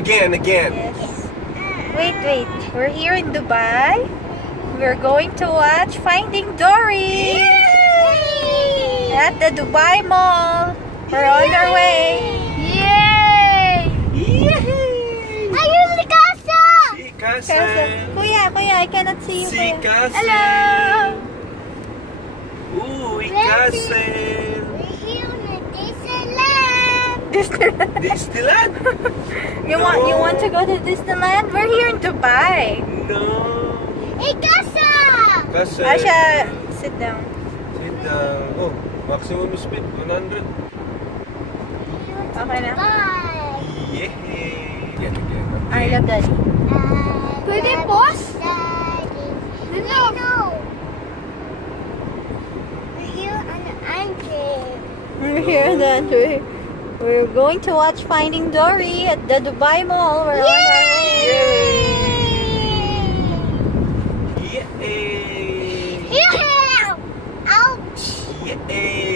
Again. Yes. Wait. We're here in Dubai. We're going to watch Finding Dory. Yay! At the Dubai Mall. We're on our way. Yay! Yay! Ayun si Casa! Si Casa. Kuya, I cannot see you. Si Kuya. Casa. Hello! Uy, Casa. We're here in Disneyland! Disneyland? You want to go to Disneyland? We're here in Dubai. No. Hey, Casa! Casa. Asha, sit down. Sit down. Oh, maximum speed 100. Okay na. Bye! Yay! Again. I love Daddy. Pwede pause? No! We're here on the entry. We're here in the entry. We're going to watch Finding Dory at the Dubai Mall. We're on our way. Yay! Here! Ouch! Yay!